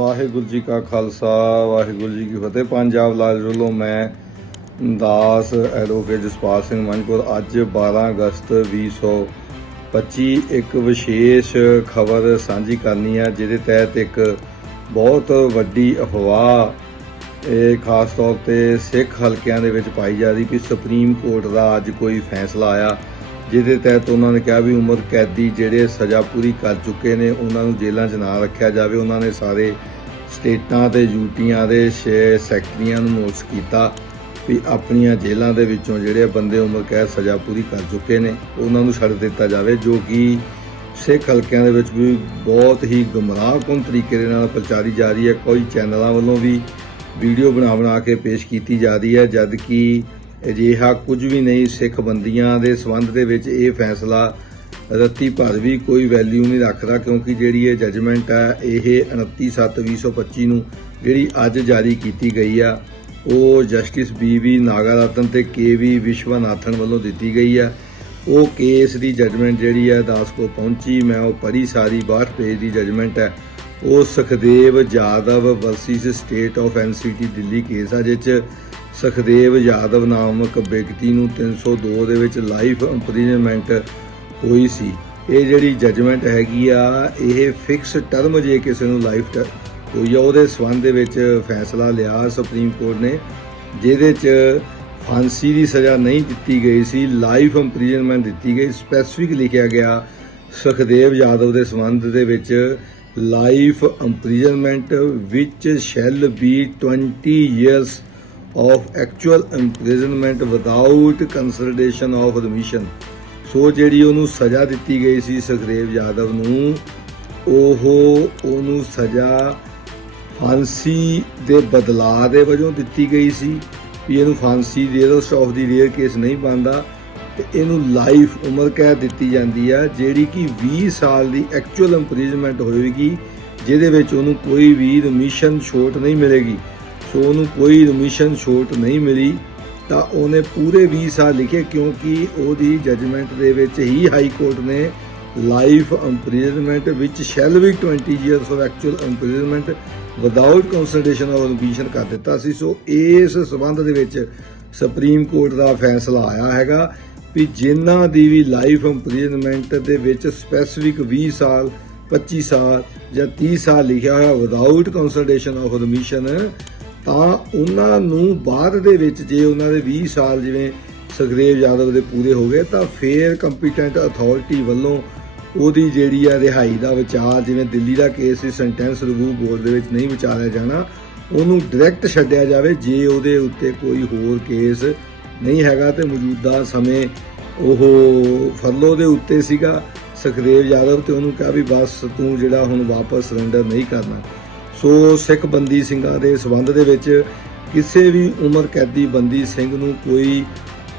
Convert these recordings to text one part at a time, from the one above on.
ਵਾਹਿਗੁਰੂ ਜੀ ਕਾ ਖਾਲਸਾ ਵਾਹਿਗੁਰੂ ਜੀ ਕੀ ਫਤਿਹ ਪੰਜਾਬ ਲਾਲ ਜੁਲੋ ਮੈਂ ਦਾਸ ਐਡਵੋਕੇਟ ਜਸਪਾਲ ਸਿੰਘ ਮਨਕੋਰ ਅੱਜ 12 ਅਗਸਤ 2025 ਇੱਕ ਵਿਸ਼ੇਸ਼ ਖਬਰ ਸਾਂਝੀ ਕਰਨੀ ਹੈ ਜਿਹਦੇ ਤਹਿਤ ਇੱਕ ਬਹੁਤ ਵੱਡੀ ਅਫਵਾਹ ਇਹ ਖਾਸ ਤੌਰ ਤੇ ਸਿੱਖ ਹਲਕਿਆਂ ਦੇ ਵਿੱਚ ਪਾਈ ਜਾ ਰਹੀ ਕਿ ਸੁਪਰੀਮ ਕੋਰਟ ਦਾ ਅੱਜ ਕੋਈ ਫੈਸਲਾ ਆਇਆ ਜਿਹਦੇ ਤਹਿਤ ਉਹਨਾਂ ਨੇ ਕਿਹਾ ਵੀ ਉਮਰ ਕੈਦੀ ਜਿਹੜੇ ਸਜ਼ਾ ਪੂਰੀ ਕਰ ਚੁੱਕੇ ਨੇ ਉਹਨਾਂ ਨੂੰ ਜੇਲ੍ਹਾਂ 'ਚ ਨਾ ਰੱਖਿਆ ਜਾਵੇ ਉਹਨਾਂ ਨੇ ਸਾਰੇ ਸਟੇਟਾਂ ਤੇ ਯੂਟੀਆਂ ਦੇ ਸੈਕਟਰੀਆਂ ਨੂੰ ਨੋਟਿਸ ਕੀਤਾ ਵੀ ਆਪਣੀਆਂ ਜੇਲ੍ਹਾਂ ਦੇ ਵਿੱਚੋਂ ਜਿਹੜੇ ਬੰਦੇ ਉਮਰ ਕੈਦ ਸਜ਼ਾ ਪੂਰੀ ਕਰ ਚੁੱਕੇ ਨੇ ਉਹਨਾਂ ਨੂੰ ਛੱਡ ਦਿੱਤਾ ਜਾਵੇ ਜੋ ਕਿ ਸਿੱਖ ਹਲਕਿਆਂ ਦੇ ਵਿੱਚ ਵੀ ਬਹੁਤ ਹੀ ਗੁੰਮਰਾਹਕੁੰਨ ਤਰੀਕੇ ਦੇ ਨਾਲ ਪ੍ਰਚਾਰੀ ਜਾ ਰਹੀ ਹੈ ਕੋਈ ਚੈਨਲਾਂ ਵੱਲੋਂ ਵੀ ਵੀਡੀਓ ਬਣਾ ਬਣਾ ਕੇ ਪੇਸ਼ ਕੀਤੀ ਜਾ ਰਹੀ ਹੈ ਜਦ ਕਿ ਅਜਿਹਾ ਕੁਝ ਵੀ ਨਹੀਂ ਸਿੱਖ ਬੰਦੀਆਂ ਦੇ ਸਬੰਧ ਦੇ ਵਿੱਚ ਇਹ ਫੈਸਲਾ ਰੱਤੀ ਭਰ ਵੀ ਕੋਈ ਵੈਲਿਊ ਨਹੀਂ ਰੱਖਦਾ ਕਿਉਂਕਿ ਜਿਹੜੀ ਇਹ ਜਜਮੈਂਟ ਹੈ ਇਹ 29/7/2025 ਨੂੰ ਜਿਹੜੀ ਅੱਜ ਜਾਰੀ ਕੀਤੀ ਗਈ ਆ ਉਹ ਜਸਟਿਸ ਬੀਬੀ ਨਾਗਾਰਤਨ ਤੇ ਕੇਵੀ ਵਿਸ਼ਵਨਾਥਨ ਵੱਲੋਂ ਦਿੱਤੀ ਗਈ ਆ ਉਹ ਕੇਸ ਦੀ ਜਜਮੈਂਟ ਜਿਹੜੀ ਹੈ ਦਾਸ ਕੋ ਪਹੁੰਚੀ ਮੈਂ ਉਹ ਪੜੀ ਸਾਰੀ 62 ਪੇਜ ਦੀ ਜਜਮੈਂਟ ਹੈ ਉਹ Sukhdev Jadav versus state of NCT Delhi case ਆ ਜਿਸ ਸਖਦੇਵ ਯਾਦਵ ਨਾਮਕ ਵਿਅਕਤੀ ਨੂੰ 302 ਦੇ ਵਿੱਚ ਲਾਈਫ ਇੰਪ੍ਰੀਜ਼ਨਮੈਂਟ ਹੋਈ ਸੀ ਇਹ ਜਿਹੜੀ ਜਜਮੈਂਟ ਹੈਗੀ ਆ ਇਹ ਫਿਕਸ ਟਰਮ ਜੇ ਕਿਸੇ ਨੂੰ ਲਾਈਫ ਟਰ ਕੋਈ ਉਹਦੇ ਸਬੰਧ ਦੇ ਵਿੱਚ ਫੈਸਲਾ ਲਿਆ ਸੁਪਰੀਮ ਕੋਰਟ ਨੇ ਜਿਹਦੇ 'ਚ ਫਾਂਸੀ ਦੀ ਸਜ਼ਾ ਨਹੀਂ ਦਿੱਤੀ ਗਈ ਸੀ ਲਾਈਫ ਇੰਪ੍ਰੀਜ਼ਨਮੈਂਟ ਦਿੱਤੀ ਗਈ ਸਪੈਸੀਫਿਕ ਲਿਖਿਆ ਗਿਆ ਸੁਖਦੇਵ ਯਾਦਵ ਦੇ ਸਬੰਧ ਦੇ ਵਿੱਚ life imprisonment which shall be 20 years of actual imprisonment without consideration of admission so ਜਿਹੜੀ ਉਹਨੂੰ ਸਜ਼ਾ ਦਿੱਤੀ ਗਈ ਸੀ ਸੁਖਦੇਵ ਯਾਦਵ ਨੂੰ ਉਹ ਉਹਨੂੰ ਸਜ਼ਾ ਫਾਂਸੀ ਦੇ ਬਦਲਾ ਦੇ ਵਜੋਂ ਦਿੱਤੀ ਗਈ ਸੀ ਵੀ ਇਹਨੂੰ ਫਾਂਸੀ ਦੇ ਦੋ ਸਟਾਫ ਦੀ ਰੇਅਰ ਕੇਸ ਨਹੀਂ ਬਣਦਾ ਤੇ ਇਹਨੂੰ ਲਾਈਫ ਉਮਰ ਕੈਦ ਦਿੱਤੀ ਜਾਂਦੀ ਆ ਜਿਹੜੀ ਕਿ 20 ਸਾਲ ਦੀ ਐਕਚੁਅਲ ਇੰਪ੍ਰਿਜ਼ਨਮੈਂਟ ਹੋਵੇਗੀ ਜਿਹਦੇ ਵਿੱਚ ਉਹਨੂੰ ਕੋਈ ਵੀ ਰਿਮਿਸ਼ਨ ਛੋਟ ਨਹੀਂ ਮਿਲੇਗੀ ਉਹਨੂੰ ਕੋਈ ਰਿਮਿਸ਼ਨ ਛੋਟ ਨਹੀਂ ਮਿਲੀ ਤਾਂ ਉਹਨੇ ਪੂਰੇ 20 ਸਾਲ ਲਿਖੇ ਕਿਉਂਕਿ ਉਹਦੀ ਜਜਮੈਂਟ ਦੇ ਵਿੱਚ ਹੀ ਹਾਈ ਕੋਰਟ ਨੇ ਲਾਈਫ ਇੰਪ੍ਰੀਜ਼ਨਮੈਂਟ ਵਿੱਚ shall we 20 years of actual imprisonment without consultation of remission ਕਰ ਦਿੱਤਾ ਸੀ ਸੋ ਇਸ ਸਬੰਧ ਦੇ ਵਿੱਚ ਸੁਪਰੀਮ ਕੋਰਟ ਦਾ ਫੈਸਲਾ ਆਇਆ ਹੈਗਾ ਵੀ ਜਿਨ੍ਹਾਂ ਦੀ ਵੀ ਲਾਈਫ ਇੰਪ੍ਰੀਜ਼ਨਮੈਂਟ ਦੇ ਵਿੱਚ ਸਪੈਸੀਫਿਕ 20 ਸਾਲ 25 ਸਾਲ ਜਾਂ 30 ਸਾਲ ਲਿਖਿਆ ਹੋਇਆ ਵਿਦਆਊਟ ਕੰਸਲਟੇਸ਼ਨ ਆਫ ਰਿਮਿਸ਼ਨ ਤਾਂ ਉਹਨਾਂ ਨੂੰ ਬਾਅਦ ਦੇ ਵਿੱਚ ਜੇ ਉਹਨਾਂ ਦੇ 20 ਸਾਲ ਜਿਵੇਂ ਸੁਖਦੇਵ ਯਾਦਵ ਦੇ ਪੂਰੇ ਹੋ ਗਏ ਤਾਂ ਫੇਰ ਕੰਪੀਟੈਂਟ ਅਥਾਰਟੀ ਵੱਲੋਂ ਉਹਦੀ ਜਿਹੜੀ ਆ ਰਿਹਾਈ ਦਾ ਵਿਚਾਰ ਜਿਵੇਂ ਦਿੱਲੀ ਦਾ ਕੇਸ ਸੀ ਸੈਂਟੈਂਸ ਰਿਵਿਊ ਬੋਰਡ ਦੇ ਵਿੱਚ ਨਹੀਂ ਵਿਚਾਰਿਆ ਜਾਣਾ ਉਹਨੂੰ ਡਾਇਰੈਕਟ ਛੱਡਿਆ ਜਾਵੇ ਜੇ ਉਹਦੇ ਉੱਤੇ ਕੋਈ ਹੋਰ ਕੇਸ ਨਹੀਂ ਹੈਗਾ ਤੇ ਮੌਜੂਦਾ ਸਮੇਂ ਉਹ ਫਰਲੋ ਦੇ ਉੱਤੇ ਸੀਗਾ ਸੁਖਦੇਵ ਯਾਦਵ ਤੇ ਉਹਨੂੰ ਕਿਹਾ ਵੀ ਬਸ ਤੂੰ ਜਿਹੜਾ ਹੁਣ ਵਾਪਸ ਸਰੈਂਡਰ ਨਹੀਂ ਕਰਨਾ ਸੋ ਸਿੱਖ ਬੰਦੀ ਸਿੰਘਾਂ ਦੇ ਸਬੰਧ ਦੇ ਵਿੱਚ ਕਿਸੇ ਵੀ ਉਮਰ ਕੈਦੀ ਬੰਦੀ ਸਿੰਘ ਨੂੰ ਕੋਈ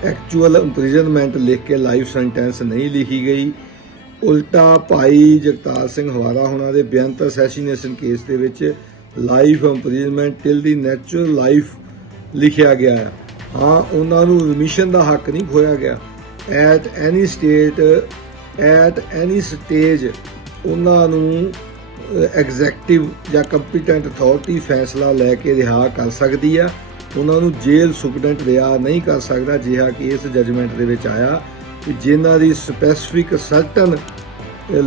ਐਕਚੁਅਲ ਇੰਪ੍ਰਿਜ਼ਨਮੈਂਟ ਲਿਖ ਕੇ ਲਾਈਫ ਸੈਂਟੈਂਸ ਨਹੀਂ ਲਿਖੀ ਗਈ ਉਲਟਾ ਭਾਈ ਜਗਤਾਰ ਸਿੰਘ ਹਵਾਰਾ ਹੁਣਾਂ ਦੇ ਬਿਆਨਤ ਅਸੈਸੀਨੇਸ਼ਨ ਕੇਸ ਦੇ ਵਿੱਚ life imprisonment till the natural life ਲਿਖਿਆ ਗਿਆ ਹੈ ਹਾਂ ਉਹਨਾਂ ਨੂੰ ਰਿਮਿਸ਼ਨ ਦਾ ਹੱਕ ਨਹੀਂ ਖੋਇਆ ਗਿਆ at any state at any stage ਉਹਨਾਂ ਨੂੰ ਐਗਜ਼ੈਕਟਿਵ ਜਾਂ ਕੰਪੀਟੈਂਟ ਅਥਾਰਟੀ ਫੈਸਲਾ ਲੈ ਕੇ ਰਿਹਾ ਕਰ ਸਕਦੀ ਆ ਉਹਨਾਂ ਨੂੰ ਜੇਲ੍ਹ ਸੁਪਰਡੈਂਟ ਰਿਹਾ ਨਹੀਂ ਕਰ ਸਕਦਾ ਜਿਹਾ ਕਿ ਇਸ ਜਜਮੈਂਟ ਦੇ ਵਿੱਚ ਆਇਆ ਕਿ ਜਿਨ੍ਹਾਂ ਦੀ ਸਪੈਸੀਫਿਕ ਸਰਟਨ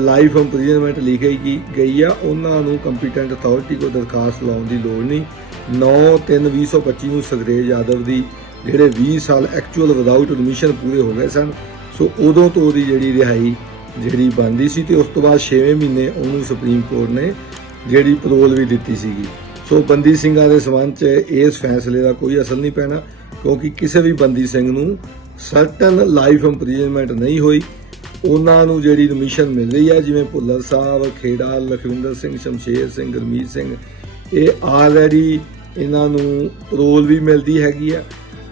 ਲਾਈਫ ਇੰਪ੍ਰੀਜ਼ਨਮੈਂਟ ਲਿਖੀ ਗਈ ਆ ਉਹਨਾਂ ਨੂੰ ਕੰਪੀਟੈਂਟ ਅਥਾਰਟੀ ਕੋ ਦਰਖਾਸਤ ਲਾਉਣ ਦੀ ਲੋੜ ਨਹੀਂ 9/3/2025 ਨੂੰ ਸਗਰੇ ਯਾਦਵ ਦੀ ਜਿਹੜੇ 20 ਸਾਲ ਐਕਚੁਅਲ ਵਿਦਆਊਟ ਐਡਮਿਸ਼ਨ ਪੂਰੇ ਹੋ ਗਏ ਸਨ ਸੋ ਉਦੋਂ ਤੋਂ ਉਹਦੀ ਜਿਹੜੀ ਰਿਹਾਈ ਜਿਹੜੀ ਬੰਦੀ ਸੀ ਤੇ ਉਸ ਤੋਂ ਬਾਅਦ 6ਵੇਂ ਮਹੀਨੇ ਉਹਨੂੰ ਸੁਪਰੀਮ ਕੋਰਟ ਨੇ ਜਿਹੜੀ ਪਰੋਲ ਵੀ ਦਿੱਤੀ ਸੀਗੀ ਸੋ ਬੰਦੀ ਸਿੰਘਾਂ ਦੇ ਸਬੰਧ 'ਚ ਇਸ ਫੈਸਲੇ ਦਾ ਕੋਈ ਅਸਲ ਨਹੀਂ ਪੈਣਾ ਕਿਉਂਕਿ ਕਿਸੇ ਵੀ ਬੰਦੀ ਸਿੰਘ ਨੂੰ ਸਰਟਨ ਲਾਈਫ ਇੰਪ੍ਰੀਜ਼ਨਮੈਂਟ ਨਹੀਂ ਹੋਈ ਉਹਨਾਂ ਨੂੰ ਜਿਹੜੀ ਰਿਮਿਸ਼ਨ ਮਿਲ ਰਹੀ ਹੈ ਜਿਵੇਂ ਭੁੱਲਰ ਸਾਹਿਬ ਖੇੜਾ ਲਖਵਿੰਦਰ ਸਿੰਘ ਸ਼ਮਸ਼ੇਰ ਸਿੰਘ ਗਰਮੀਤ ਸਿੰਘ ਇਹ ਆਲਰੇਡੀ ਇਹਨਾਂ ਨੂੰ ਪਰੋਲ ਵੀ ਮਿਲਦੀ ਹੈਗੀ ਆ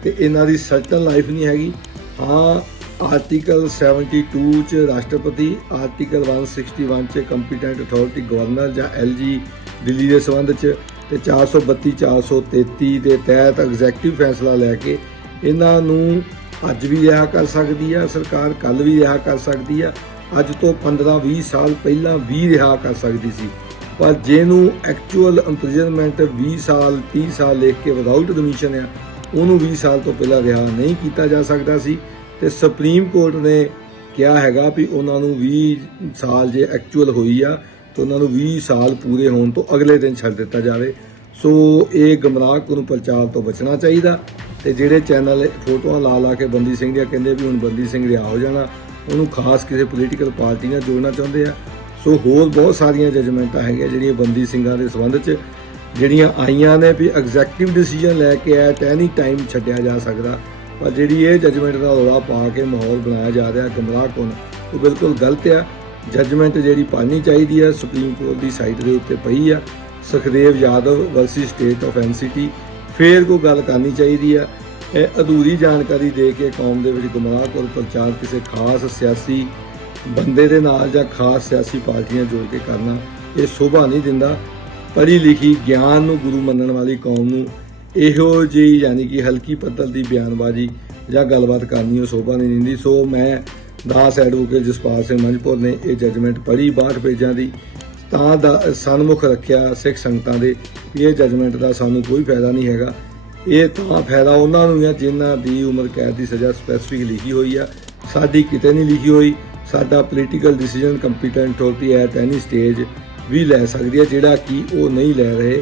ਤੇ ਇਹਨਾਂ ਦੀ ਸਰਟਨ ਲਾਈਫ ਨਹੀਂ ਹੈਗੀ ਹਾਂ ਆਰਟੀਕਲ 72 ਚ ਰਾਸ਼ਟਰਪਤੀ ਆਰਟੀਕਲ 161 ਚ ਕੰਪੀਟੈਂਟ ਅਥਾਰਟੀ ਗਵਰਨਰ ਜਾਂ ਐਲਜੀ ਦਿੱਲੀ ਦੇ ਸਬੰਧ ਚ ਤੇ 432 433 ਦੇ ਤਹਿਤ ਐਗਜ਼ੈਕਟਿਵ ਫੈਸਲਾ ਲੈ ਕੇ ਇਹਨਾਂ ਨੂੰ ਅੱਜ ਵੀ ਰਿਹਾ ਕਰ ਸਕਦੀ ਆ ਸਰਕਾਰ ਕੱਲ ਵੀ ਰਿਹਾ ਕਰ ਸਕਦੀ ਆ ਅੱਜ ਤੋਂ 15-20 ਸਾਲ ਪਹਿਲਾਂ ਵੀ ਰਿਹਾ ਕਰ ਸਕਦੀ ਸੀ ਪਰ ਜਿਹਨੂੰ ਐਕਚੁਅਲ ਇੰਪ੍ਰਿਜ਼ਨਮੈਂਟ 20 ਸਾਲ 30 ਸਾਲ ਲਿਖ ਕੇ ਵਿਦਆਊਟ ਡੋਮਿਸ਼ਨ ਆ ਉਹਨੂੰ 20 ਸਾਲ ਤੋਂ ਪਹਿਲਾਂ ਰਿਹਾ ਨਹੀਂ ਕੀਤਾ ਜਾ ਸਕਦਾ ਸੀ ਤੇ ਸੁਪਰੀਮ ਕੋਰਟ ਨੇ ਕਿਹਾ ਹੈਗਾ ਵੀ ਉਹਨਾਂ ਨੂੰ 20 ਸਾਲ ਜੇ ਐਕਚੁਅਲ ਹੋਈ ਆ ਤਾਂ ਉਹਨਾਂ ਨੂੰ 20 ਸਾਲ ਪੂਰੇ ਹੋਣ ਤੋਂ ਅਗਲੇ ਦਿਨ ਛੱਡ ਦਿੱਤਾ ਜਾਵੇ ਸੋ ਇਹ ਗਮਰਾਹ ਨੂੰ ਪ੍ਰਚਾਰ ਤੋਂ ਬਚਣਾ ਚਾਹੀਦਾ ਤੇ ਜਿਹੜੇ ਚੈਨਲ ਫੋਟੋਆਂ ਲਾ ਲਾ ਕੇ ਬੰਦੀ ਸਿੰਘ ਦੀਆਂ ਕਹਿੰਦੇ ਵੀ ਹੁਣ ਬੰਦੀ ਸਿੰਘ ਰਿਹਾ ਹੋ ਜਾਣਾ ਉਹਨੂੰ ਖਾਸ ਕਿਸੇ ਪੋਲੀਟੀਕਲ ਪਾਰਟੀ ਨਾਲ ਜੋੜਨਾ ਚਾਹੁੰਦੇ ਆ ਸੋ ਹੋਰ ਬਹੁਤ ਸਾਰੀਆਂ ਜਜਮੈਂਟਾਂ ਹੈਗੀਆਂ ਜਿਹੜੀਆਂ ਬੰਦੀ ਸਿੰਘਾਂ ਦੇ ਸਬੰਧ 'ਚ ਜਿਹੜੀਆਂ ਆਈਆਂ ਨੇ ਵੀ ਐਗਜ਼ੈਕਟਿਵ ਡਿਸੀਜਨ ਲੈ ਕੇ ਆਇਆ ਤੈਨੀ ਟਾਈਮ ਛੱਡਿਆ ਜਾ ਸਕਦਾ ਪਰ ਜਿਹੜੀ ਇਹ ਜਜਮੈਂਟ ਦਾ ਰੌਲਾ ਪਾ ਕੇ ਮਾਹੌਲ ਬਣਾਇਆ ਜਾ ਰਿਹਾ ਗੁੰਮਰਾਹਕੁਨ ਉਹ ਬਿਲਕੁਲ ਗਲਤ ਆ ਜਜਮੈਂਟ ਜਿਹੜੀ ਪਾਣੀ ਚਾਹੀਦੀ ਆ ਸੁਪਰੀਮ ਕੋਰਟ ਦੀ ਸਾਈਟ ਦੇ ਉੱਤੇ ਪਈ ਆ Sukhdev Yadav versus state of NCT ਫੇਰ ਕੋ ਗੱਲ ਕਰਨੀ ਚਾਹੀਦੀ ਆ ਇਹ ਅਧੂਰੀ ਜਾਣਕਾਰੀ ਦੇ ਕੇ ਕੌਮ ਦੇ ਵਿੱਚ ਕੋਲ ਪ੍ਰਚਾਰ ਕਿਸੇ ਖਾਸ ਸਿਆਸੀ ਬੰਦੇ ਦੇ ਨਾਲ ਜਾਂ ਖਾਸ ਸਿਆਸੀ ਪਾਰਟੀਆਂ ਜੋੜ ਕੇ ਕਰਨਾ ਇਹ ਸ਼ੋਭਾ ਨਹੀਂ ਦਿੰਦਾ ਪੜ੍ਹੀ ਲਿਖੀ ਗਿਆਨ ਨੂੰ ਗੁਰੂ ਮੰਨਣ ਵਾਲੀ ਕੌਮ ਨੂੰ ਇਹੋ ਜੀ ਯਾਨੀ ਕਿ ਹਲਕੀ ਪੱਤਲ ਦੀ ਬਿਆਨਬਾਜ਼ੀ ਜਾਂ ਗੱਲਬਾਤ ਕਰਨੀ ਉਹ ਸੋਭਾ ਨਹੀਂ ਦਿੰਦੀ ਸੋ ਮੈਂ ਦਾਸ ਐਡਵੋਕੇਟ ਜਸਪਾਲ ਸਿੰਘ ਮੰਝਪੁਰ ਨੇ ਇਹ ਜਜਮੈਂਟ ਪੜੀ 62 ਪੇਜਾਂ ਦੀ ਤਾਂ ਦਾ ਸਨਮੁਖ ਰੱਖਿਆ ਸਿੱਖ ਸੰਗਤਾਂ ਦੇ ਇਹ ਜਜਮੈਂਟ ਦਾ ਸਾਨੂੰ ਕੋਈ ਫਾਇਦਾ ਨਹੀਂ ਹੈਗਾ ਇਹ ਤਾਂ ਫਾਇਦਾ ਉਹਨਾਂ ਨੂੰ ਹੈ ਜਿਨ੍ਹਾਂ ਦੀ ਉਮਰ ਕੈਦ ਦੀ ਸਜ਼ਾ ਸਪੈਸੀਫਿਕ ਲਿਖੀ ਹੋਈ ਆ ਸਾਡੀ ਕਿਤੇ ਨਹੀਂ ਲਿਖੀ ਹੋਈ ਸਾਡਾ ਪੋਲੀਟੀਕਲ ਡਿਸੀਜਨ ਕੰਪੀਟੈਂਟ ਹੈ ਐਟ ਐਨੀ ਸਟੇਜ ਵੀ ਲੈ ਸਕਦੀ ਹੈ ਜਿਹੜਾ ਕਿ ਉਹ ਨਹੀਂ ਲੈ ਰਹੇ